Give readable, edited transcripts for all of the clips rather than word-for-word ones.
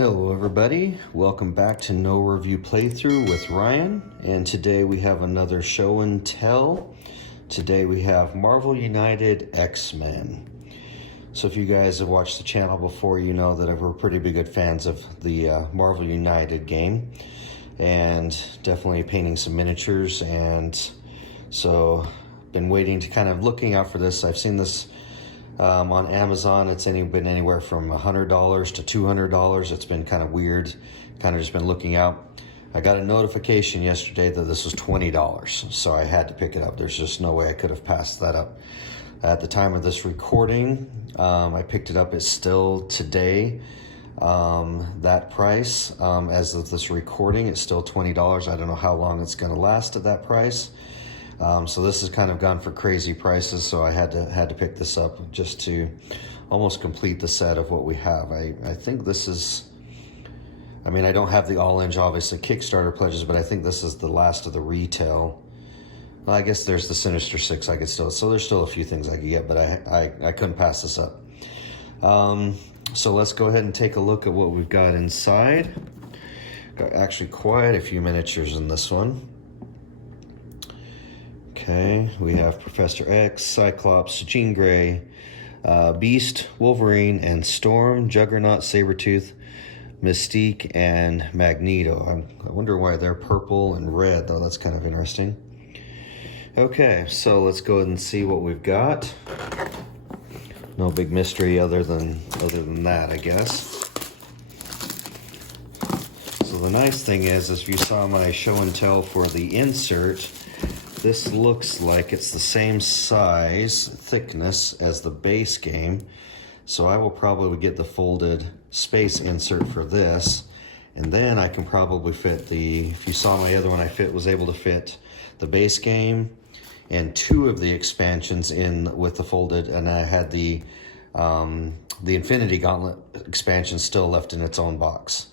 Hello everybody, welcome back to No Review Playthrough with Ryan, and today we have another show and tell. Today we have Marvel United-Xmen. So if you guys have watched the channel before, you know that we're pretty big fans of the Marvel United game, and definitely painting some miniatures, and so been waiting to kind of looking out for this. I've seen this on Amazon. It's been anywhere from $100 to $200. It's been kind of weird, kind of just been looking out. I got a notification yesterday that this was $20, so I had to pick it up. There's just no way I could have passed that up. At the time of this recording, I picked it up. It's still today, that price. As of this recording, it's still $20. I don't know how long it's going to last at that price. So this has kind of gone for crazy prices, so I had to pick this up just to almost complete the set of what we have. I think this is, I mean, I don't have the All-Inch, obviously, Kickstarter pledges, but I think this is the last of the retail. Well, I guess there's the Sinister Six I could still, so there's still a few things I could get, but I couldn't pass this up. So let's go ahead and take a look at what we've got inside. Got actually quite a few miniatures in this one. Okay, we have Professor X, Cyclops, Jean Grey, Beast, Wolverine, and Storm, Juggernaut, Sabretooth, Mystique, and Magneto. I wonder why they're purple and red, though. That's kind of interesting. Okay, so let's go ahead and see what we've got. No big mystery other than that, I guess. So the nice thing is if you saw my show and tell for the insert, this looks like it's the same size, thickness as the base game. So I will probably get the folded space insert for this. And then I can probably fit if you saw my other one, I was able to fit the base game and two of the expansions in with the folded. And I had the Infinity Gauntlet expansion still left in its own box.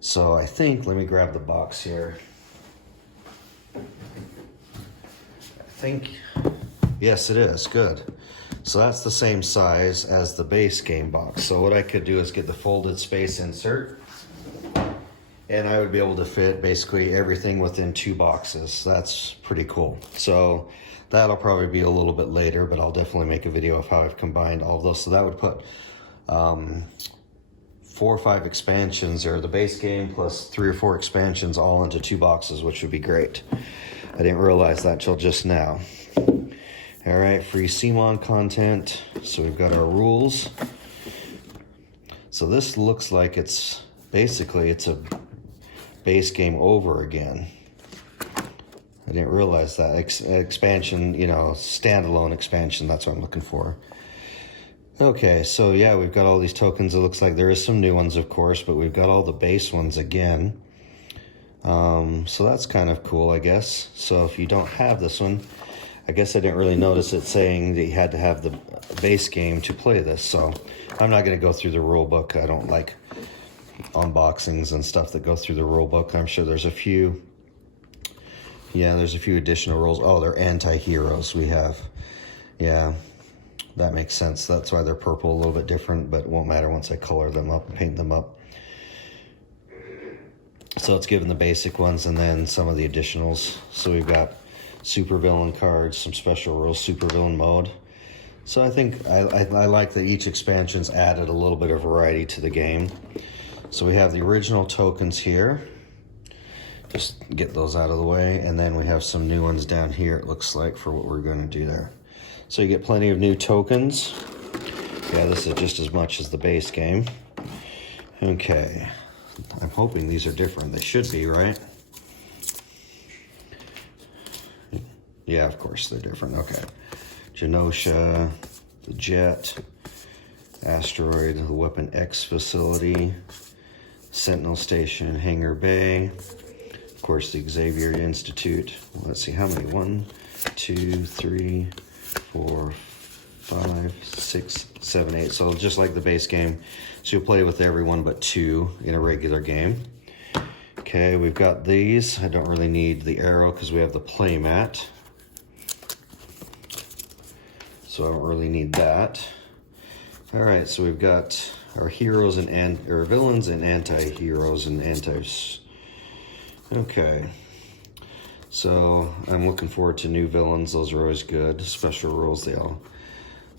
So I think, let me grab the box here. Yes, it is. Good. So that's the same size as the base game box. So what I could do is get the folded space insert, and I would be able to fit basically everything within two boxes. That's pretty cool. So that'll probably be a little bit later, but I'll definitely make a video of how I've combined all of those. So that would put 4 or 5 expansions, or the base game plus 3 or 4 expansions, all into 2 boxes, which would be great. I didn't realize that till just now. All right, free CMON content. So we've got our rules. So this looks like it's basically a base game over again. I didn't realize that. Expansion, you know, standalone expansion, that's what I'm looking for. Okay, so yeah, we've got all these tokens. It looks like there is some new ones, of course, but we've got all the base ones again. So that's kind of cool, I guess. So if you don't have this one, I guess I didn't really notice it saying that you had to have the base game to play this. So I'm not going to go through the rule book. I don't like unboxings and stuff that go through the rule book. I'm sure there's a few. Yeah, there's a few additional rules. Oh, they're anti-heroes we have. Yeah, that makes sense. That's why they're purple, a little bit different, but it won't matter once I color them up and paint them up. So it's given the basic ones and then some of the additionals. So we've got supervillain cards, some special rules, supervillain mode. So I think I like that each expansion's added a little bit of variety to the game. So we have the original tokens here. Just get those out of the way. And then we have some new ones down here, it looks like, for what we're going to do there. So you get plenty of new tokens. Yeah, this is just as much as the base game. Okay. I'm hoping these are different. They should be, right? Yeah, of course they're different. Okay. Genosha, the Jet, Asteroid, the Weapon X facility, Sentinel Station, Hangar Bay, of course the Xavier Institute. Let's see how many. 1, 2, 3, 4, 5, 6, 7, 8. So just like the base game. So you'll play with everyone but 2 in a regular game. Okay, we've got these. I don't really need the arrow because we have the play mat. So I don't really need that. All right, so we've got our heroes and or villains and anti-heroes and antis. Okay. So I'm looking forward to new villains. Those are always good. Special rules,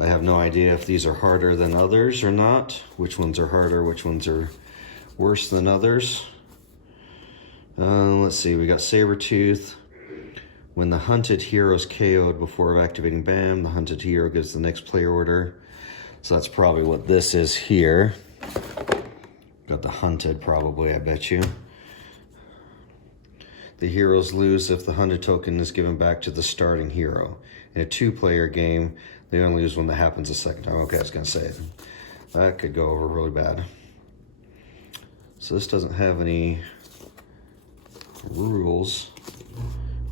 I have no idea if these are harder than others or not. Which ones are harder, which ones are worse than others. Let's see, we got Sabretooth. When the hunted hero is KO'd before activating BAM, the hunted hero gives the next player order. So that's probably what this is here. Got the hunted probably, I bet you. The heroes lose if the hunted token is given back to the starting hero. In a 2-player game, they only lose when that happens a second time. Okay, I was going to say, that could go over really bad. So this doesn't have any rules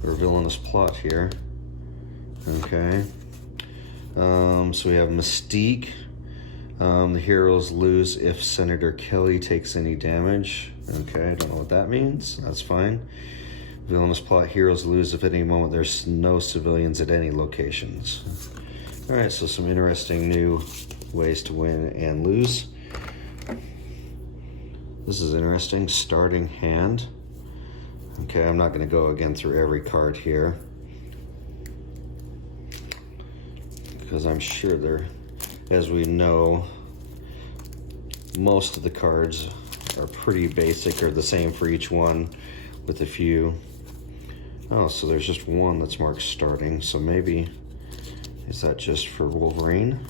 or villainous plot here. Okay. So we have Mystique. The heroes lose if Senator Kelly takes any damage. Okay, I don't know what that means. That's fine. Villainous plot, heroes lose if at any moment there's no civilians at any locations. Alright, so some interesting new ways to win and lose. This is interesting. Starting hand. Okay, I'm not going to go again through every card here, because I'm sure they're, as we know, most of the cards are pretty basic or the same for each one, with a few. Oh, so there's just one that's marked starting, so maybe, is that just for Wolverine?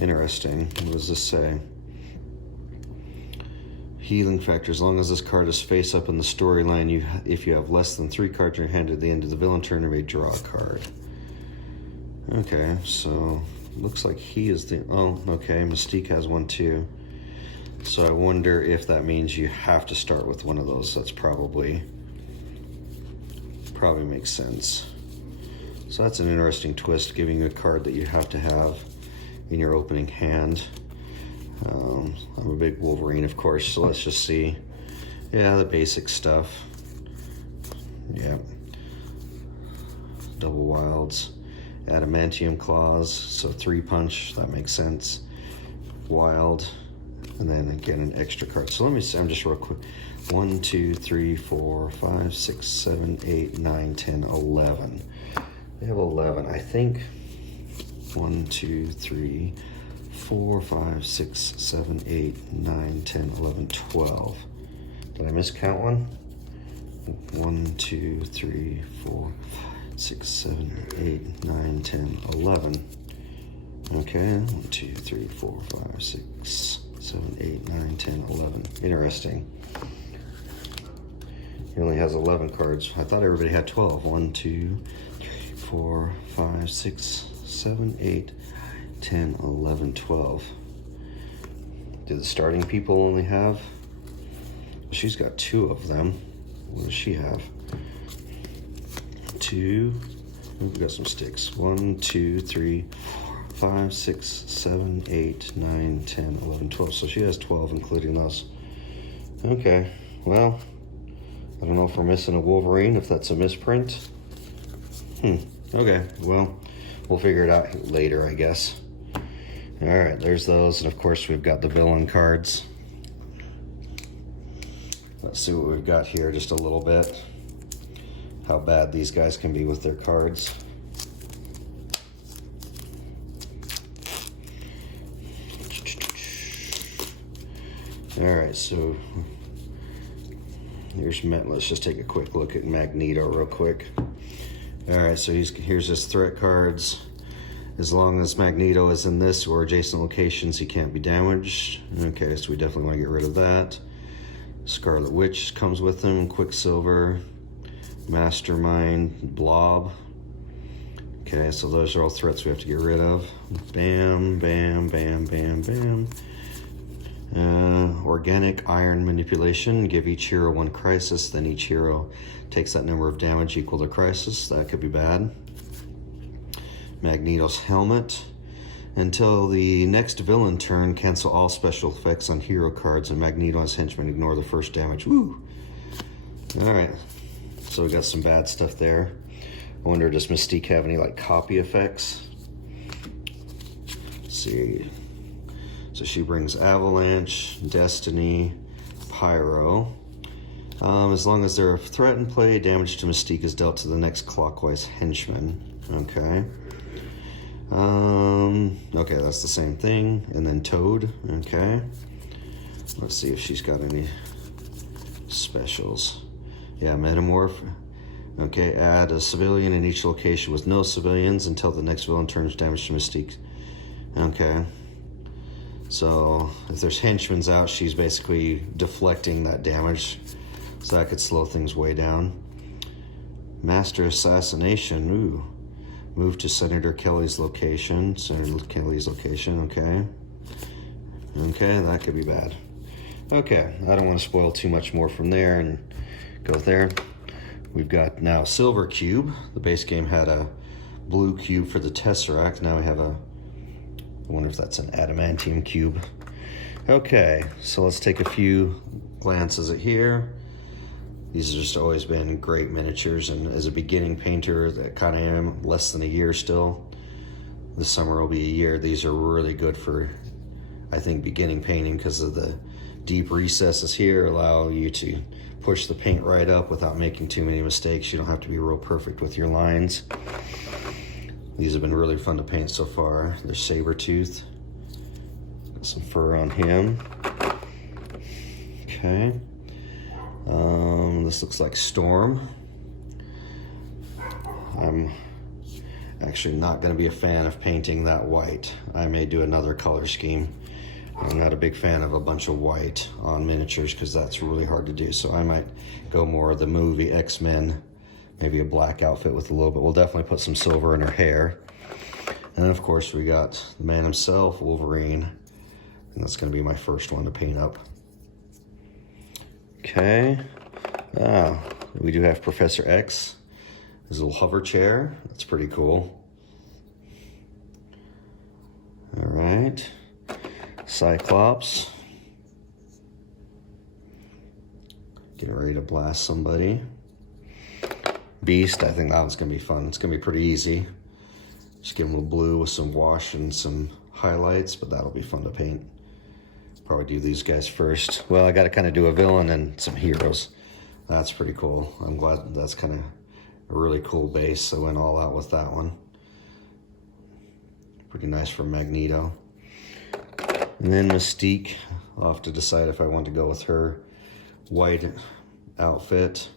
Interesting. What does this say? Healing factor. As long as this card is face up in the storyline, if you have less than 3 cards in your hand at the end of the villain turn, you may draw a card. Okay, so looks like he is the... Oh, okay, Mystique has one too. So I wonder if that means you have to start with one of those. That's probably makes sense. So that's an interesting twist, giving you a card that you have to have in your opening hand. I'm a big Wolverine, of course, so let's just see. Yeah, the basic stuff. Yeah. Double wilds. Adamantium claws, so 3 punch, that makes sense. Wild. And then again, an extra card. So let me see, I'm just real quick. 1, 2, 3, 4, 5, 6, 7, 8, 9, 10, 11. They have 11, I think. 1, 2, 3, 4, 5, 6, 7, 8, 9, 10, 11, 12. Did I miscount one? 1, 2, 3, 4, 5, 6, 7, 8, 9, 10, 11. Okay, 1, 2, 3, 4, 5, 6, 7, 8, 9, 10, 11. Interesting. He only has 11 cards. I thought everybody had 12. 1, 2, 3, 4, 5, 6, 7, 8, 10, 11, 12. Do the starting people only have? She's got 2 of them. What does she have? 2. We've got some sticks. 1, 2, 3, 4, 5, 6, 7, 8, 9, 10, 11, 12. So she has 12, including those. Okay, well, I don't know if we're missing a Wolverine, if that's a misprint. Okay, well, we'll figure it out later, I guess. All right, there's those. And of course, we've got the villain cards. Let's see what we've got here just a little bit. How bad these guys can be with their cards. All right, so let's just take a quick look at Magneto real quick. All right, so here's his threat cards. As long as Magneto is in this or adjacent locations, he can't be damaged. Okay, so we definitely want to get rid of that. Scarlet Witch comes with him, Quicksilver, Mastermind, Blob. Okay, so those are all threats we have to get rid of. Bam, bam, bam, bam, bam. Organic iron manipulation. Give each hero 1 crisis, then each hero takes that number of damage equal to crisis. That could be bad. Magneto's helmet. Until the next villain turn, cancel all special effects on hero cards, and Magneto and his henchmen ignore the first damage. Woo! Alright, so we got some bad stuff there. I wonder, does Mystique have any like copy effects? Let's see. So she brings Avalanche, Destiny, Pyro. As long as they're a threat in play, damage to Mystique is dealt to the next clockwise henchman. Okay. Okay, that's the same thing. And then Toad. Okay. Let's see if she's got any specials. Yeah, Metamorph. Okay, add a civilian in each location with no civilians until the next villain turns damage to Mystique. Okay. So if there's henchmen's out, she's basically deflecting that damage. So that could slow things way down. Master Assassination. Ooh. Move to Senator Kelly's location. Senator Kelly's location, okay. Okay, that could be bad. Okay, I don't want to spoil too much more from there and go there. We've got now Silver Cube. The base game had a blue cube for the Tesseract. Now we have a, I wonder if that's an adamantium cube. Okay, so let's take a few glances at here. These have just always been great miniatures, and as a beginning painter that kind of am, less than a year still. This summer will be a year. These are really good for, I think, beginning painting because of the deep recesses here allow you to push the paint right up without making too many mistakes. You don't have to be real perfect with your lines. These have been really fun to paint so far. There's Sabretooth. Got some fur on him. Okay. This looks like Storm. I'm actually not going to be a fan of painting that white. I may do another color scheme. I'm not a big fan of a bunch of white on miniatures because that's really hard to do. So I might go more of the movie X-Men, maybe a black outfit with a little bit. We'll definitely put some silver in her hair. And then of course we got the man himself, Wolverine. And that's going to be my first one to paint up. Okay. We do have Professor X. His little hover chair. That's pretty cool. All right. Cyclops. Getting ready to blast somebody. Beast, I think that one's going to be fun. It's going to be pretty easy. Just give him a little blue with some wash and some highlights, but that'll be fun to paint. Probably do these guys first. Well, I got to kind of do a villain and some heroes. That's pretty cool. I'm glad that's kind of a really cool base. So I went all out with that one. Pretty nice for Magneto. And then Mystique. I'll have to decide if I want to go with her white outfit.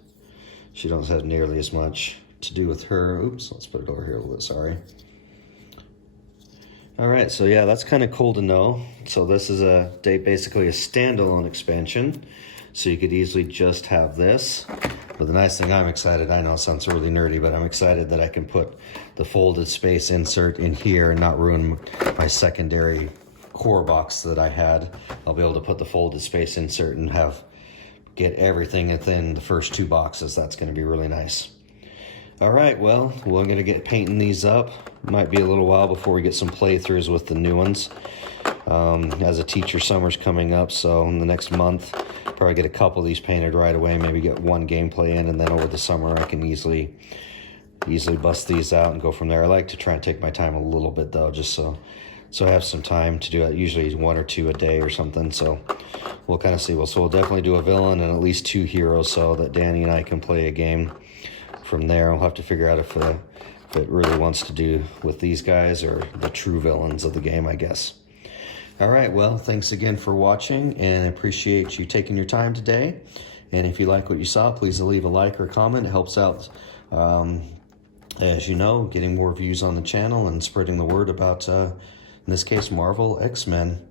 She doesn't have nearly as much to do with her. Oops, let's put it over here a little bit, sorry. All right, so yeah, that's kind of cool to know. So this is basically a standalone expansion. So you could easily just have this. But the nice thing, I'm excited, I know it sounds really nerdy, but I'm excited that I can put the folded space insert in here and not ruin my secondary core box that I had. I'll be able to put the folded space insert and get everything within the first two boxes. That's gonna be really nice. All right, well, we're gonna get painting these up. Might be a little while before we get some playthroughs with the new ones. As a teacher, summer's coming up, so in the next month, probably get a couple of these painted right away, maybe get one gameplay in, and then over the summer I can easily bust these out and go from there. I like to try and take my time a little bit though, just so I have some time to do it, usually one or two a day or something, so we'll kind of see. So we'll definitely do a villain and at least two heroes so that Danny and I can play a game. From there, I'll have to figure out if it really wants to do with these guys or the true villains of the game, I guess. All right, well, thanks again for watching, and I appreciate you taking your time today. And if you like what you saw, please leave a like or comment. It helps out, as you know, getting more views on the channel and spreading the word about, in this case, Marvel X-Men.